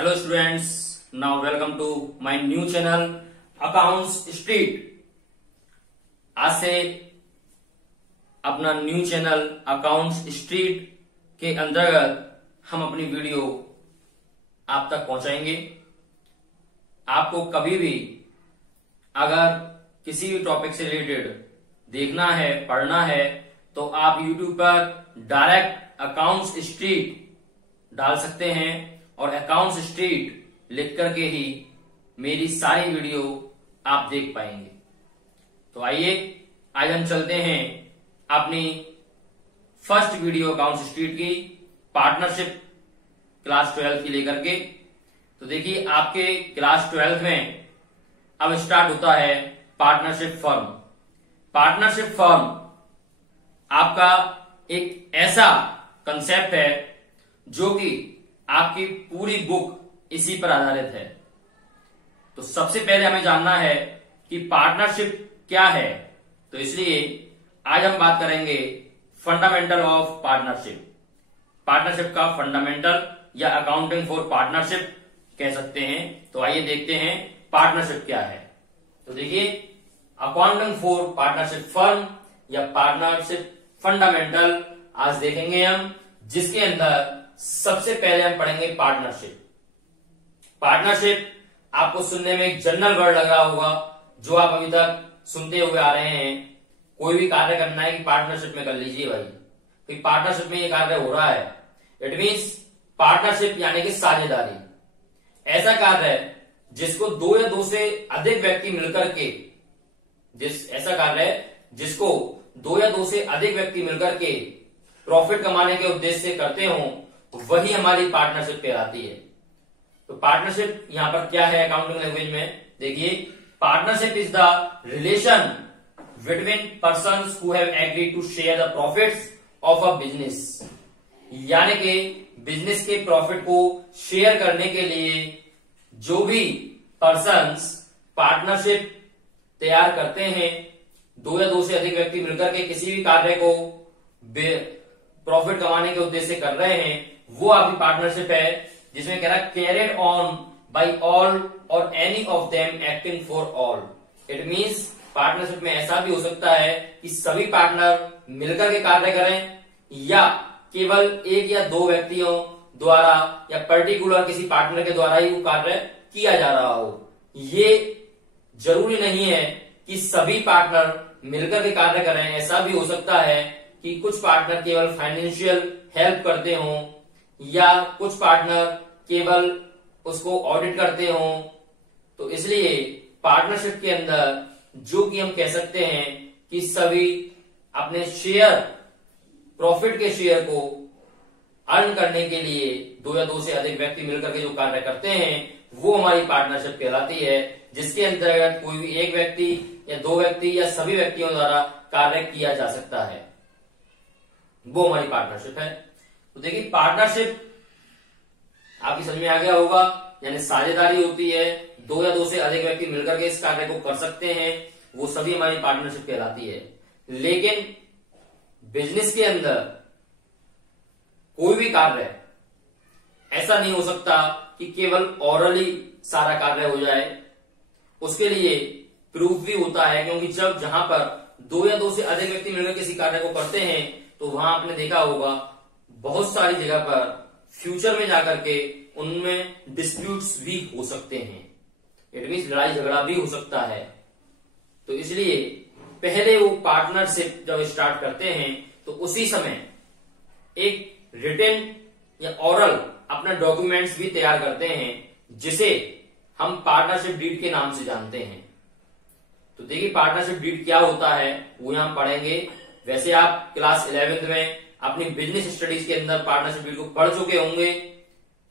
Hello students, now welcome to my new channel Accounts Street। आज से अपना new channel accounts street के अंतर्गत हम अपनी वीडियो आप तक पहुंचाएंगे। आपको कभी भी अगर किसी भी टॉपिक से रिलेटेड देखना है, पढ़ना है, तो आप YouTube पर डायरेक्ट अकाउंट्स स्ट्रीट डाल सकते हैं और अकाउंट्स स्ट्रीट लिख करके ही मेरी सारी वीडियो आप देख पाएंगे। तो आइए आज हम चलते हैं अपनी फर्स्ट वीडियो अकाउंट्स स्ट्रीट की पार्टनरशिप क्लास 12 की लेकर के। तो देखिए आपके क्लास 12 में अब स्टार्ट होता है पार्टनरशिप फर्म। पार्टनरशिप फर्म आपका एक ऐसा कंसेप्ट है जो कि आपकी पूरी बुक इसी पर आधारित है। तो सबसे पहले हमें जानना है कि पार्टनरशिप क्या है। तो इसलिए आज हम बात करेंगे फंडामेंटल ऑफ पार्टनरशिप। पार्टनरशिप का फंडामेंटल या अकाउंटिंग फॉर पार्टनरशिप कह सकते हैं। तो आइए देखते हैं पार्टनरशिप क्या है। तो देखिए अकाउंटिंग फॉर पार्टनरशिप फर्म या पार्टनरशिप फंडामेंटल आज देखेंगे हम, जिसके अंदर सबसे पहले हम पढ़ेंगे पार्टनरशिप। पार्टनरशिप आपको सुनने में एक जनरल वर्ड लग रहा होगा जो आप अभी तक सुनते हुए आ रहे हैं। कोई भी कार्य करना है कि पार्टनरशिप में कर लीजिए भाई, तो पार्टनरशिप में ये कार्य हो रहा है। इट मीन्स पार्टनरशिप यानी कि साझेदारी, ऐसा कार्य है जिसको दो या दो से अधिक व्यक्ति मिलकर के ऐसा कार्य है जिसको दो या दो से अधिक व्यक्ति मिलकर के प्रॉफिट कमाने के उद्देश्य से करते हो, वही हमारी पार्टनरशिप कहलाती है। तो पार्टनरशिप यहां पर क्या है अकाउंटिंग लैंग्वेज में, देखिए partnership is the relation between persons who have agreed to share the profits of a business. यानी कि बिजनेस के प्रॉफिट को शेयर करने के लिए जो भी पर्सन्स पार्टनरशिप तैयार करते हैं, दो या दो से अधिक व्यक्ति मिलकर के किसी भी कार्य को प्रॉफिट कमाने के उद्देश्य से कर रहे हैं, वो आपकी पार्टनरशिप है, जिसमें कह रहा है कैरिड ऑन बाय ऑल और any of them acting for all. It means partnership में ऐसा भी हो सकता है कि सभी पार्टनर मिलकर के कार्य करें या केवल एक या दो व्यक्तियों द्वारा या पर्टिकुलर किसी पार्टनर के द्वारा ही वो कार्य किया जा रहा हो। ये जरूरी नहीं है कि सभी पार्टनर मिलकर के कार्य करें। ऐसा भी हो सकता है कि कुछ पार्टनर केवल फाइनेंशियल हेल्प करते हों या कुछ पार्टनर केवल उसको ऑडिट करते हों। तो इसलिए पार्टनरशिप के अंदर जो कि हम कह सकते हैं कि सभी अपने शेयर, प्रॉफिट के शेयर को अर्न करने के लिए दो या दो से अधिक व्यक्ति मिलकर के जो कार्य करते हैं, वो हमारी पार्टनरशिप कहलाती है, जिसके अंतर्गत कोई भी एक व्यक्ति या दो व्यक्ति या सभी व्यक्तियों द्वारा कार्य किया जा सकता है, वो हमारी पार्टनरशिप है। तो देखिए पार्टनरशिप आपकी समझ में आ गया होगा, यानी साझेदारी होती है, दो या दो से अधिक व्यक्ति मिलकर के इस कार्य को कर सकते हैं, वो सभी हमारी पार्टनरशिप कहलाती है। लेकिन बिजनेस के अंदर कोई भी कार्य ऐसा नहीं हो सकता कि केवल ओरली सारा कार्य हो जाए। उसके लिए प्रूफ भी होता है, क्योंकि जहां पर दो या दो से अधिक व्यक्ति मिलकर किसी कार्य को करते हैं, तो वहां आपने देखा होगा बहुत सारी जगह पर फ्यूचर में जाकर के उनमें डिस्प्यूट्स भी हो सकते हैं। इट मींस लड़ाई झगड़ा भी हो सकता है। तो इसलिए पहले वो पार्टनरशिप जब स्टार्ट करते हैं तो उसी समय एक रिटन या ओरल अपना डॉक्यूमेंट्स भी तैयार करते हैं, जिसे हम पार्टनरशिप डीड के नाम से जानते हैं। तो देखिए पार्टनरशिप डीड क्या होता है वो यहां पढ़ेंगे। वैसे आप क्लास 11th में अपनी बिजनेस स्टडीज के अंदर पार्टनरशिप डीड को पढ़ चुके होंगे,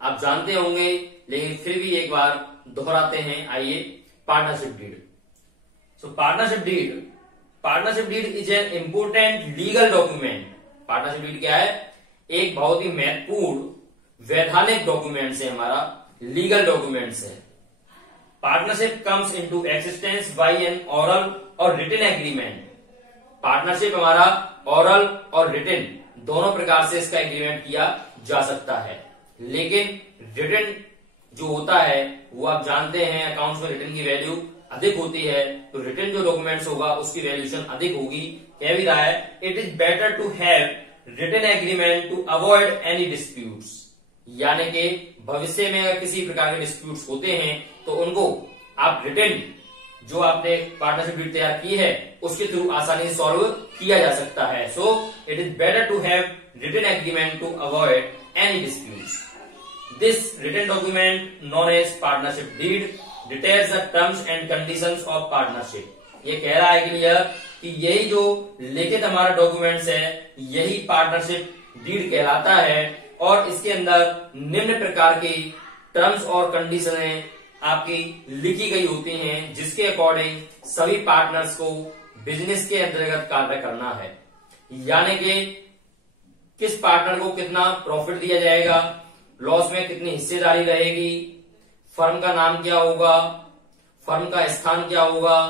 आप जानते होंगे, लेकिन फिर भी एक बार दोहराते हैं। आइए partnership deed. So partnership deed is an important legal document. Partnership deed क्या है? एक बहुत ही महत्वपूर्ण वैधानिक डॉक्यूमेंट्स है, हमारा लीगल डॉक्यूमेंट्स है। Partnership comes into existence by an oral और रिटन एग्रीमेंट। पार्टनरशिप हमारा ओरल और रिटन दोनों प्रकार से इसका एग्रीमेंट किया जा सकता है, लेकिन रिटन जो होता है वो आप जानते हैं अकाउंट्स में रिटर्न की वैल्यू अधिक होती है, तो रिटर्न जो डॉक्यूमेंट्स होगा उसकी वैल्यूएशन अधिक होगी। कह भी रहा है it is better to have written agreement to avoid any disputes, यानी कि भविष्य में अगर किसी प्रकार के डिस्प्यूट्स होते हैं तो उनको आप रिटन जो आपने पार्टनरशिप डीड तैयार की है उसके थ्रू आसानी से सॉल्व किया जा सकता है। So it is better to have written agreement to avoid any disputes. This written document known as partnership deed details the terms and conditions of partnership. ये कह रहा है क्लियर कि यही जो लिखित हमारा डॉक्यूमेंट्स है यही पार्टनरशिप डीड कहलाता है और इसके अंदर निम्न प्रकार की टर्म्स और कंडीशनें आपकी लिखी गई होती हैं जिसके अकॉर्डिंग सभी पार्टनर्स को बिजनेस के अंतर्गत कार्य करना है, यानी कि किस पार्टनर को कितना प्रॉफिट दिया जाएगा, लॉस में कितनी हिस्सेदारी रहेगी, फर्म का नाम क्या होगा, फर्म का स्थान क्या होगा,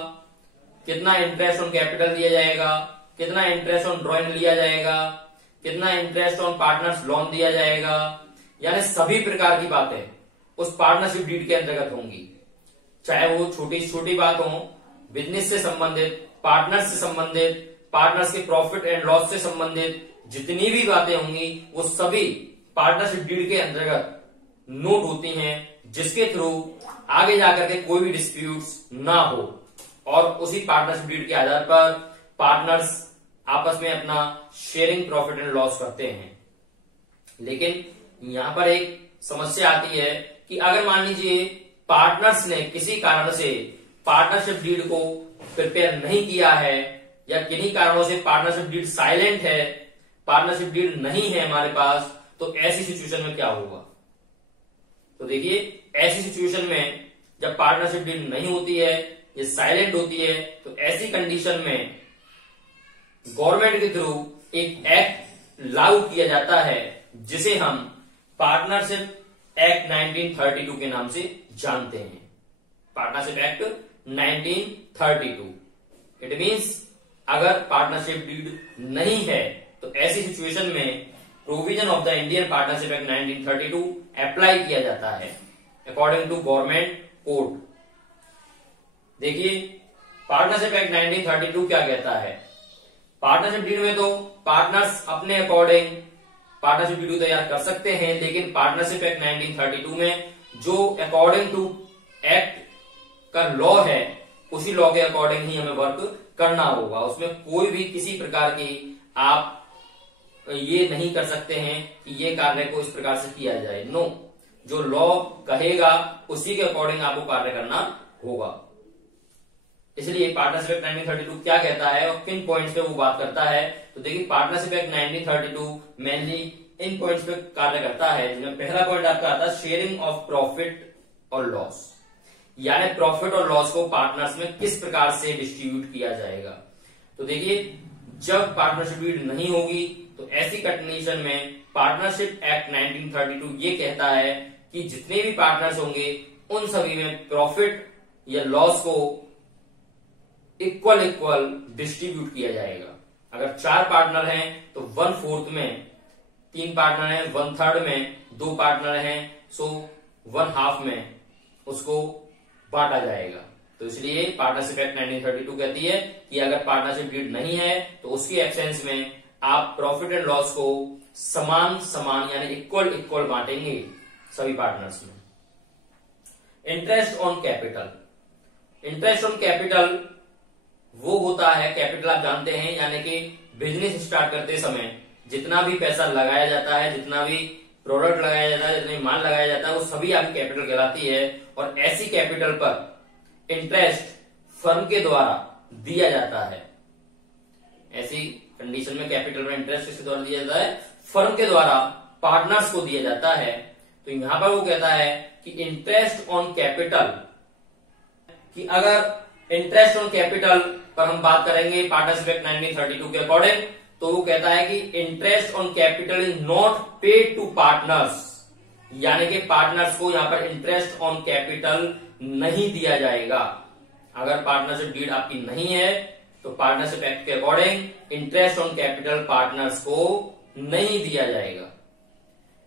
कितना इंटरेस्ट ऑन कैपिटल दिया जाएगा, कितना इंटरेस्ट ऑन ड्रॉइंग लिया जाएगा, कितना इंटरेस्ट ऑन पार्टनर्स लोन दिया जाएगा, यानी सभी प्रकार की बातें उस पार्टनरशिप डीड के अंतर्गत होंगी। चाहे वो छोटी छोटी बात हो, बिजनेस से संबंधित, पार्टनर्स से संबंधित, पार्टनर्स के प्रॉफिट एंड लॉस से संबंधित जितनी भी बातें होंगी वो सभी पार्टनरशिप डीड के अंतर्गत नोट होती हैं, जिसके थ्रू आगे जाकर के कोई भी डिस्प्यूट्स ना हो और उसी पार्टनरशिप डीड के आधार पर पार्टनर्स आपस में अपना शेयरिंग प्रॉफिट एंड लॉस करते हैं। लेकिन यहां पर एक समस्या आती है कि अगर मान लीजिए पार्टनर्स ने किसी कारण से पार्टनरशिप डीड को प्रिपेयर नहीं किया है या किन्हीं कारणों से पार्टनरशिप डीड साइलेंट है, पार्टनरशिप डीड नहीं है हमारे पास, तो ऐसी सिचुएशन में क्या होगा? तो देखिए ऐसी सिचुएशन में जब पार्टनरशिप डीड नहीं होती है, ये साइलेंट होती है, तो ऐसी कंडीशन में गवर्नमेंट के थ्रू एक एक्ट लागू किया जाता है जिसे हम पार्टनरशिप एक्ट 1932 के नाम से जानते हैं। Partnership act 1932। इट मींस अगर पार्टनरशिप डीड नहीं है तो ऐसी सिचुएशन में provision of the Indian partnership act 1932 apply किया जाता है अकॉर्डिंग टू गवर्नमेंट कोड। देखिए पार्टनरशिप एक्ट 1932 क्या कहता है? पार्टनरशिप डीड में तो पार्टनर्स अपने अकॉर्डिंग पार्टनरशिप डीड तैयार कर सकते हैं, लेकिन पार्टनरशिप एक्ट 1932 में जो अकॉर्डिंग टू एक्ट का लॉ है उसी लॉ के अकॉर्डिंग ही हमें वर्क करना होगा। उसमें कोई भी किसी प्रकार की आप ये नहीं कर सकते हैं कि ये कार्य को इस प्रकार से किया जाए। नो, जो लॉ कहेगा उसी के अकॉर्डिंग आपको कार्य करना होगा। इसलिए पार्टनरशिप एक्ट 1932 क्या कहता है और किन पॉइंट्स पे वो बात करता है? तो देखिए पार्टनरशिप एक्ट 1932 मेनली इन पॉइंट्स पे कार्य करता है, जिसमें पहला पॉइंट आपका आता है शेयरिंग ऑफ प्रॉफिट और लॉस, यानी प्रॉफिट और लॉस को पार्टनर्स में किस प्रकार से डिस्ट्रीब्यूट किया जाएगा। तो देखिए जब पार्टनरशिप डीड नहीं होगी तो ऐसी कंडीशन में पार्टनरशिप एक्ट 1932 ये कहता है कि जितने भी पार्टनर्स होंगे उन सभी में प्रॉफिट या लॉस को इक्वल डिस्ट्रीब्यूट किया जाएगा। अगर 4 पार्टनर हैं तो 1/4 में, 3 पार्टनर हैं 1/3 में, 2 पार्टनर हैं सो 1/2 में उसको बांटा जाएगा। तो इसलिए पार्टनरशिप एक्ट 1932 कहती है कि अगर पार्टनरशिप डीड नहीं है तो उसकी एब्सेंस में आप प्रॉफिट एंड लॉस को समान यानी इक्वल बांटेंगे सभी पार्टनर्स में। Interest on capital, interest on capital वो होता है, कैपिटल आप जानते हैं यानी कि बिजनेस स्टार्ट करते समय जितना भी पैसा लगाया जाता है, जितना भी प्रोडक्ट लगाया जाता है, जितना भी माल लगाया जाता है वो सभी आपकी कैपिटल कहलाती है। और ऐसी कैपिटल पर इंटरेस्ट फर्म के द्वारा दिया जाता है। ऐसी कंडीशन में कैपिटल पर इंटरेस्ट किसके द्वारा दिया जाता है? फर्म के द्वारा पार्टनर्स को दिया जाता है। तो यहां पर वो कहता है कि इंटरेस्ट ऑन कैपिटल, कि अगर इंटरेस्ट ऑन कैपिटल पर हम बात करेंगे पार्टनरशिप एक्ट 1932 के अकॉर्डिंग, तो वो कहता है कि interest on capital is not paid to partners, यानी कि पार्टनर्स को यहां पर इंटरेस्ट ऑन कैपिटल नहीं दिया जाएगा। अगर पार्टनरशिप डीड आपकी नहीं है तो पार्टनरशिप एक्ट के according interest on capital partners को नहीं दिया जाएगा।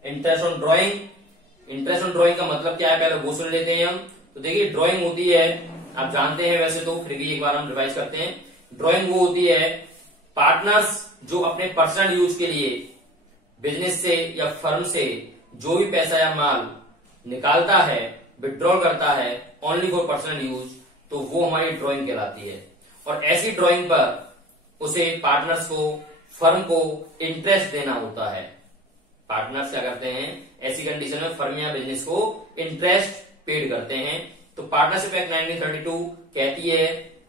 Interest on drawing, interest on drawing का मतलब क्या है पहले वो सुन लेते हैं हम। तो देखिए ड्राइंग होती है, आप जानते हैं वैसे तो, फिर भी एक बार हम रिवाइज करते हैं। ड्राइंग वो होती है पार्टनर्स जो अपने पर्सनल यूज के लिए बिजनेस से या फर्म से जो भी पैसा या माल निकालता है, विड्रॉ करता है ओनली फॉर पर्सनल यूज, तो वो हमारी ड्राइंग कहलाती है। और ऐसी ड्राइंग पर उसे पार्टनर्स को, फर्म को इंटरेस्ट देना होता है। पार्टनर्स क्या करते हैं ऐसी कंडीशन में, फर्म या बिजनेस को इंटरेस्ट पेड करते हैं। तो पार्टनरशिप एक्ट 1932 कहती है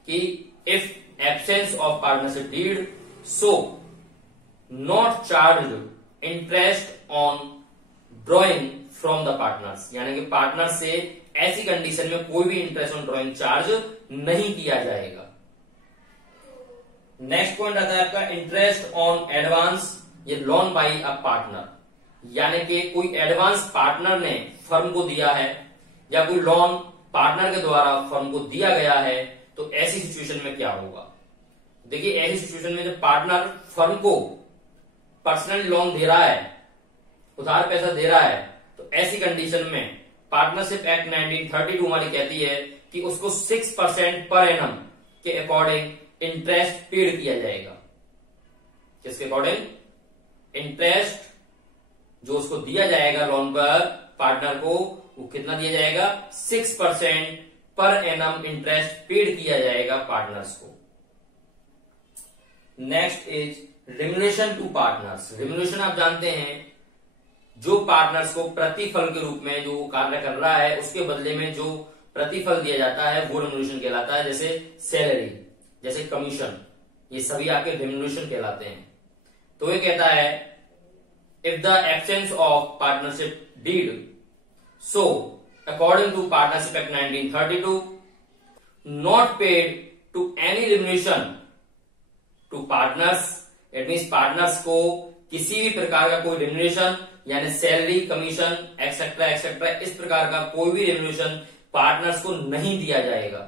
कि if absence of partnership deed so not charge interest on drawing from the partners, यानी कि पार्टनर से ऐसी कंडीशन में कोई भी इंटरेस्ट ऑन ड्रॉइंग चार्ज नहीं किया जाएगा। नेक्स्ट पॉइंट आता है आपका इंटरेस्ट ऑन एडवांस, ये लोन बाई अ पार्टनर, यानी कि कोई एडवांस पार्टनर ने फर्म को दिया है या कोई लोन पार्टनर के द्वारा फर्म को दिया गया है, तो ऐसी सिचुएशन में क्या होगा। देखिए ऐसी सिचुएशन में जब पार्टनर फर्म को पर्सनली लोन दे रहा है, उधार पैसा दे रहा है, तो ऐसी कंडीशन में पार्टनरशिप एक्ट 1932 हमारी कहती है कि उसको 6% पर एनम के अकॉर्डिंग इंटरेस्ट पेड किया जाएगा। किसके अकॉर्डिंग, इंटरेस्ट जो उसको दिया जाएगा लोन पर पार्टनर को, वो कितना दिया जाएगा, 6% पर एनम इंटरेस्ट पेड किया जाएगा पार्टनर्स को। Next is remuneration to partners. Remuneration आप जानते हैं जो पार्टनर्स को प्रतिफल के रूप में जो कार्य कर रहा है उसके बदले में जो प्रतिफल दिया जाता है वो रिम्यूनरेशन कहलाता है। जैसे सैलरी, जैसे कमीशन, ये सभी आपके रिम्यूनरेशन कहलाते हैं। तो ये कहता है if the absence of partnership deed so according to partnership act 1932 not paid to any remuneration to partners, it means partners को किसी भी प्रकार का कोई रिम्यूनरेशन यानी सैलरी, कमीशन एक्सेट्रा एक्सेट्रा, इस प्रकार का कोई भी रिम्यूनरेशन पार्टनर्स को नहीं दिया जाएगा,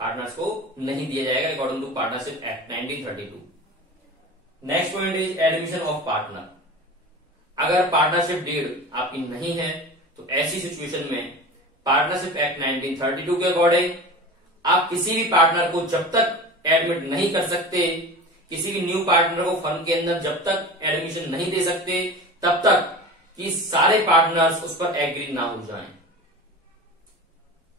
पार्टनर्स को नहीं दिया जाएगा according to partnership act 1932। Next point is admission of partner. अगर पार्टनरशिप डीड आपकी नहीं है तो ऐसी सिचुएशन में पार्टनरशिप एक्ट 1932 के अकॉर्डिंग आप किसी भी पार्टनर को जब तक एडमिट नहीं कर सकते, किसी भी न्यू पार्टनर को फर्म के अंदर जब तक एडमिशन नहीं दे सकते, तब तक कि सारे पार्टनर्स उस पर एग्री ना हो जाएं।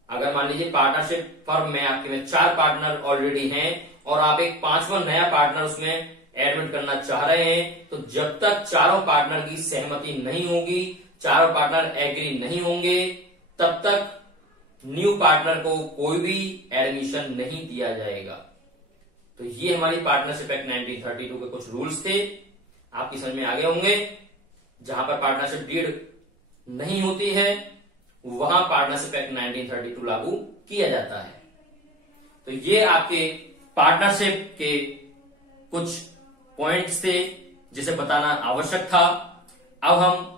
अगर मान लीजिए पार्टनरशिप फर्म में आपके में 4 पार्टनर ऑलरेडी हैं और आप एक 5वां नया पार्टनर उसमें एडमिट करना चाह रहे हैं, तो जब तक चारों पार्टनर की सहमति नहीं होगी, चारों पार्टनर एग्री नहीं होंगे, तब तक न्यू पार्टनर को कोई भी एडमिशन नहीं दिया जाएगा। तो ये हमारी पार्टनरशिप एक्ट 1932 के कुछ रूल्स थे, आपकी समझ में आ गए होंगे। जहां पर पार्टनरशिप डीड नहीं होती है वहां पार्टनरशिप एक्ट 1932 लागू किया जाता है। तो ये आपके पार्टनरशिप के कुछ पॉइंट्स थे जिसे बताना आवश्यक था। अब हम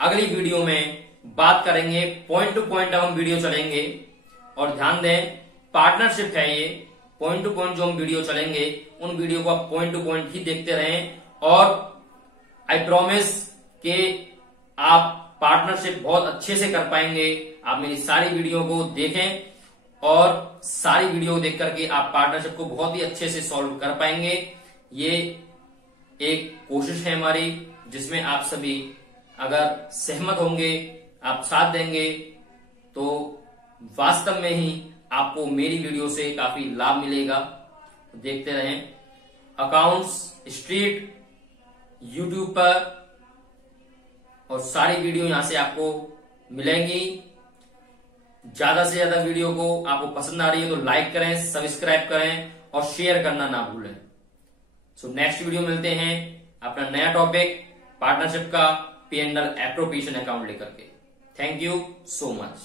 अगली वीडियो में बात करेंगे, पॉइंट टू पॉइंट अब हम वीडियो चलेंगे। और ध्यान दें पार्टनरशिप है ये, पॉइंट टू पॉइंट जो हम वीडियो चलेंगे उन वीडियो को आप पॉइंट टू पॉइंट ही देखते रहें, और आई प्रॉमिस कि आप पार्टनरशिप बहुत अच्छे से कर पाएंगे। आप मेरी सारी वीडियो को देखें और सारी वीडियो देख करके आप पार्टनरशिप को बहुत ही अच्छे से सॉल्व कर पाएंगे। ये एक कोशिश है हमारी जिसमें आप सभी अगर सहमत होंगे, आप साथ देंगे, तो वास्तव में ही आपको मेरी वीडियो से काफी लाभ मिलेगा। देखते रहें अकाउंट्स स्ट्रीट यूट्यूब पर, और सारी वीडियो यहां से आपको मिलेंगी। ज्यादा से ज्यादा वीडियो को आपको पसंद आ रही है तो लाइक करें, सब्सक्राइब करें और शेयर करना ना भूलें। सो नेक्स्ट वीडियो मिलते हैं अपना नया टॉपिक पार्टनरशिप का P&L एप्रोप्रिएशन अकाउंट लेकर के। Thank you so much.